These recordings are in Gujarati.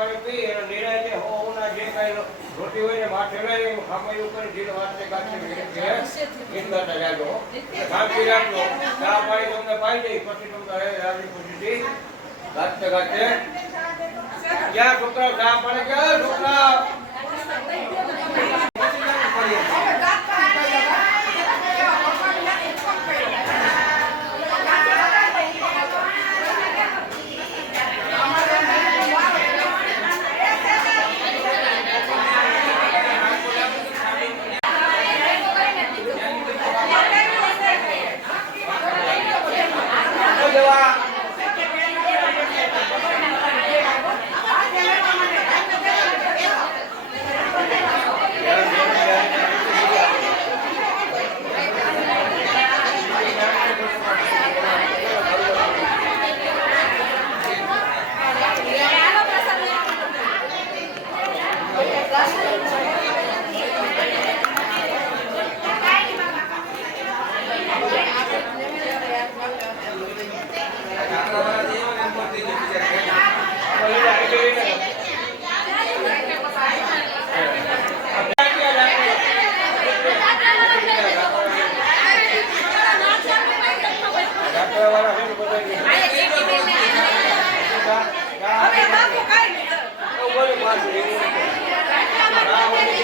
પાણી પી અને નિરાયતે હો ઓના જે કાંઈ રોટી હોય ને માથે લઈ ખામૈયું કરી જીલ વાતે ઘરે ગીત ગાતા જાજો શાંતિ રાખજો. ચા પાણી તમને પાઈ દઈ, પછી તમને રહે રાજી ખુશીથી ગાતે ગાતે ક્યાં છોકરા ચા પાણી ક્યાં છોકરા તું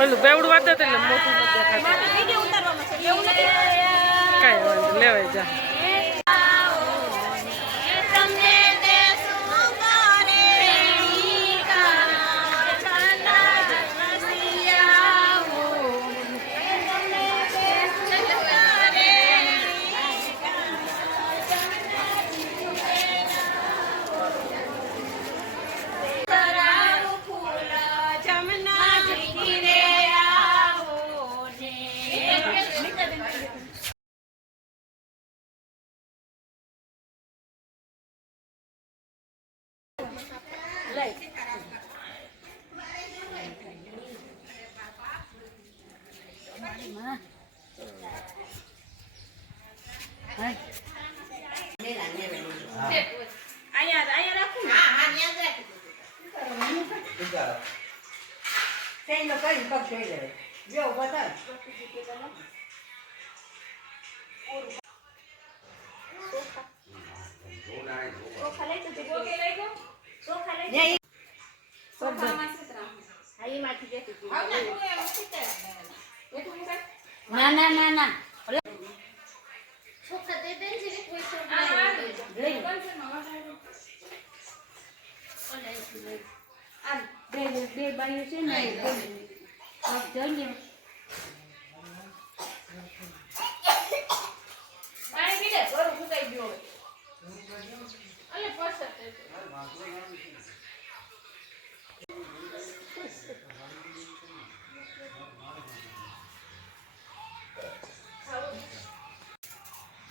ઓલું બેવડું વાત એટલે મોટું દેખાય. દેખાતું કાંઈ વાંધો લેવાય જા. બિચારો તેનો કઈ પગ થઈ જાય જો બતા ના ના ના ના. છોકરા દે દે. છે પાણી બાયો છે ને આપ થઈ ગયો.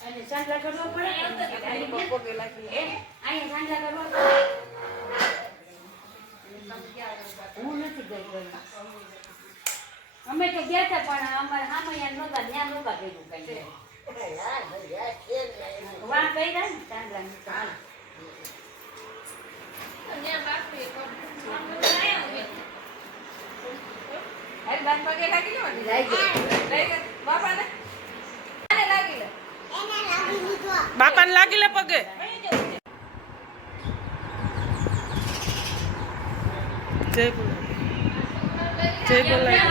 અને સાંજલા કરવા પડે? અહીંયા સાંજલા કરવા પડે? હું નથી ગઈ ગઈ અમે તો ગયા હતા પણ અમારે સામૈયા નહોતા ત્યાં નહોતા કર્યું કઈ. વાહ કર્યા ને લાગી લો ને. લાગી લે પગે. જય બોલાય. જય બોલાય.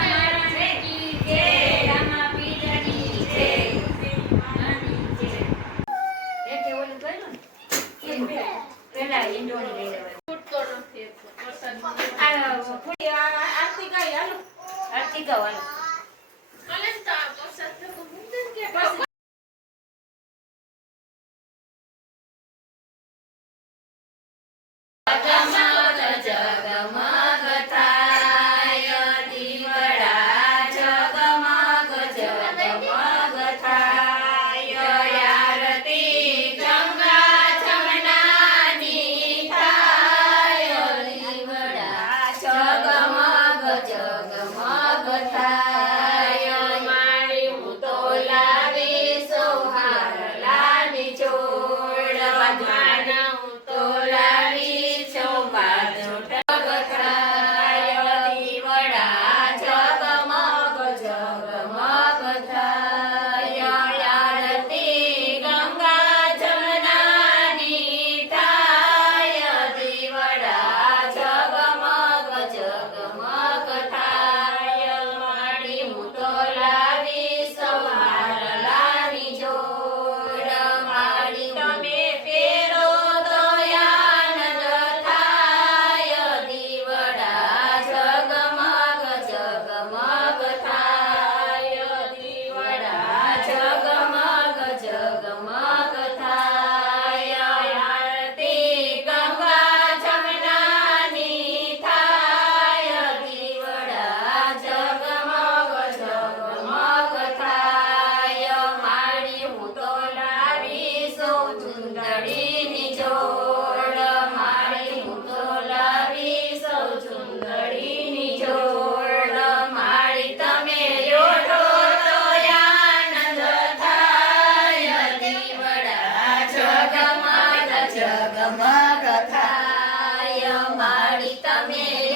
Itame.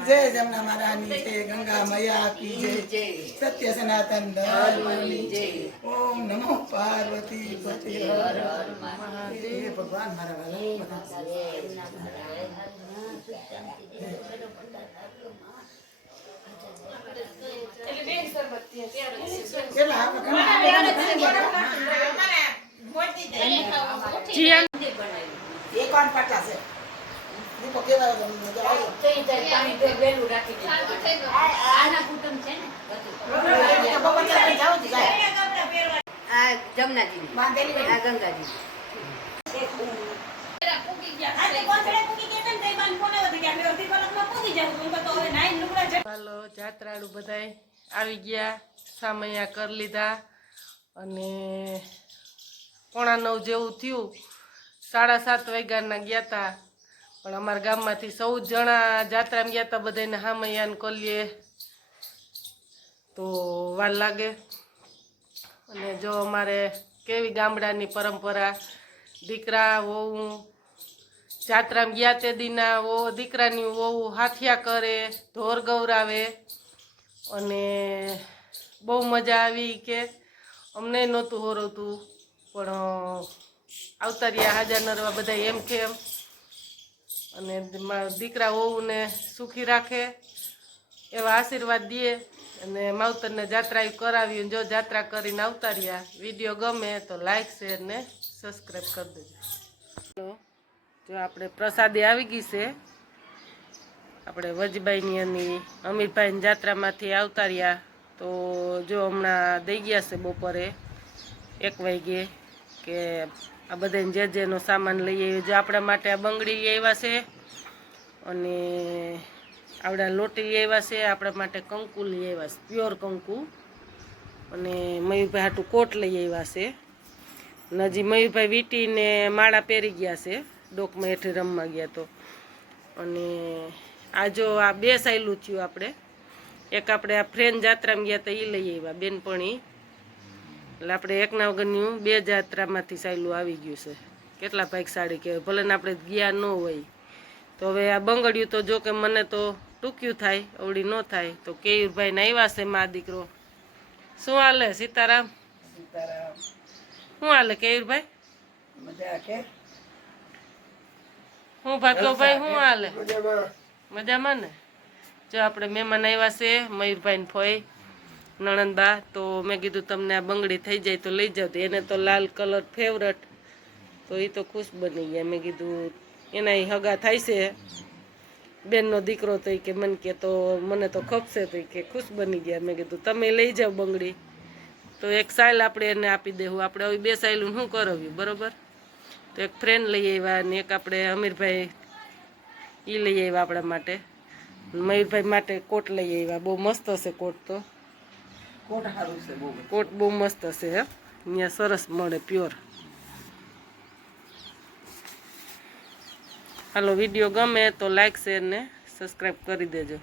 જય જમના મહારાજની જય ગંગા મયા કી જય. સત્ય સનાતન ધર્મની જય. ઓમ નમો પાર્વતી પતિ હર હર મહાદેવ. ભગવાન મારા વાલા કેટલા આપણે ઘણા જીયાન એક વાર પચાસ છે દીપો કેવા જાવ આ જમનાજી બાંધેલી આ ગંગાજી હાલો, જાત્રાળુ બધાય આવી ગયા. સામૈયા કરી લીધા અને પોણા નવ જેવું થયું. સાડા સાત વાગ્યાના ગયા હતા પણ અમારા ગામમાંથી સૌ જણા જાત્રામાં ગયા હતા બધાને હામૈયાને કોલીએ. તો વાર લાગે. અને જો અમારે કેવી ગામડાની પરંપરા. દીકરા, વહુ, જાત્રામાં ગયા તે દીના વો દીકરાની વહુ હાથિયા કરે, ઢોર ગૌરાવે અને બહુ મજા આવી કે અમને નહોતું હોરવતું. પણ આવતા રહ્યા હાજર નરવા બધા એમ કે એમ. અને દીકરા વહુને સુખી રાખે, એવા આશીર્વાદ દે અને માવતરને જાત્રા કરાવી જો જાત્રા કરીને આવતા રહ્યા, વીડિયો ગમે તો લાઈક, શેર ને સબસ્ક્રાઈબ કરી દેજો. જો આપણે પ્રસાદી આવી ગઈ છે. આપણે વજબાઈની અને અમીરભાઈની જાત્રામાંથી આવતા રહ્યા. તો જો હમણાં દઈ ગયા છે બપોરે એક વાગે કે આ બધાને જે જેનો સામાન લઈ આવ્યો જો આપણા માટે આ બંગડી લઈ આવ્યા છે. અને આપણા લોટી લઈ આવ્યા છે, આપણા માટે કંકુ લઈ આવ્યા છે, પ્યોર કંકુ. અને મયુરભાઈ હાટું કોટ લઈ આવ્યા છે. અને હજી મયુરભાઈ વીટીને માળા પહેરી ગયા છે, ડોકમાં હેઠળ રમવા ગયા તો. અને આ જો આ બે સાયલું થયું આપણે. એક આપણે આ ફ્રેન્ડ જાત્રામાં ગયા તો એ લઈ આવ્યા, બેનપણી. એટલે આપણે એકના વગરનું બે જાત્રામાંથી સાયલું આવી ગયું છે. કેટલા ભાગશાળી કહેવાય? ભલે ને આપણે ગયા ન હોય. તો હવે આ બંગડિયું તો જો કે મને તો ટૂંક્યું થાય અવળી ન થાય. તો કેયુરભાઈને આવ્યા છે મા દીકરો. શું હાલે સીતારામ? સીતારામ. શું હાલે કેયુરભાઈ? મજા કે? હું ભાગવભાઈ શું હાલે? મજામાં ને? જો આપણે મહેમાન આવ્યા છે મયુરભાઈ ને ફોઈ. નણંદબા તો મેં કીધું તમને આ બંગડી થઈ જાય તો લઈ તો એને તો લાલ કલર ફેવરેટ તો એ તો ખુશ બની ગયા. મેં કીધું, એના હગા થાય છે. બેનનો દીકરો તો કે, મને કે તો, મને તો ખપશે. તો કે, ખુશ બની ગયા. મેં કીધું, તમે લઈ જાઓ બંગડી. તો એક સાઇલ આપણે એને આપી દેવું આપણે હવે બે સાઇલું શું કરાવ્યું, બરોબર? તો એક ફ્રેન્ડ લઈ આવ્યા અને એક આપણે અમીરભાઈ એ લઈ આવ્યા આપણા માટે. મયુરભાઈ માટે કોટ લઈ આવ્યા. બહુ મસ્ત હશે કોટ તો. કોટ સારું છે બહુ કોટ બહુ મસ્ત હશે, હે? અહીંયા સરસ મળે, પ્યોર. હાલો, વીડિયો ગમે તો લાઈક શેર ને સબસ્ક્રાઈબ કરી દેજો.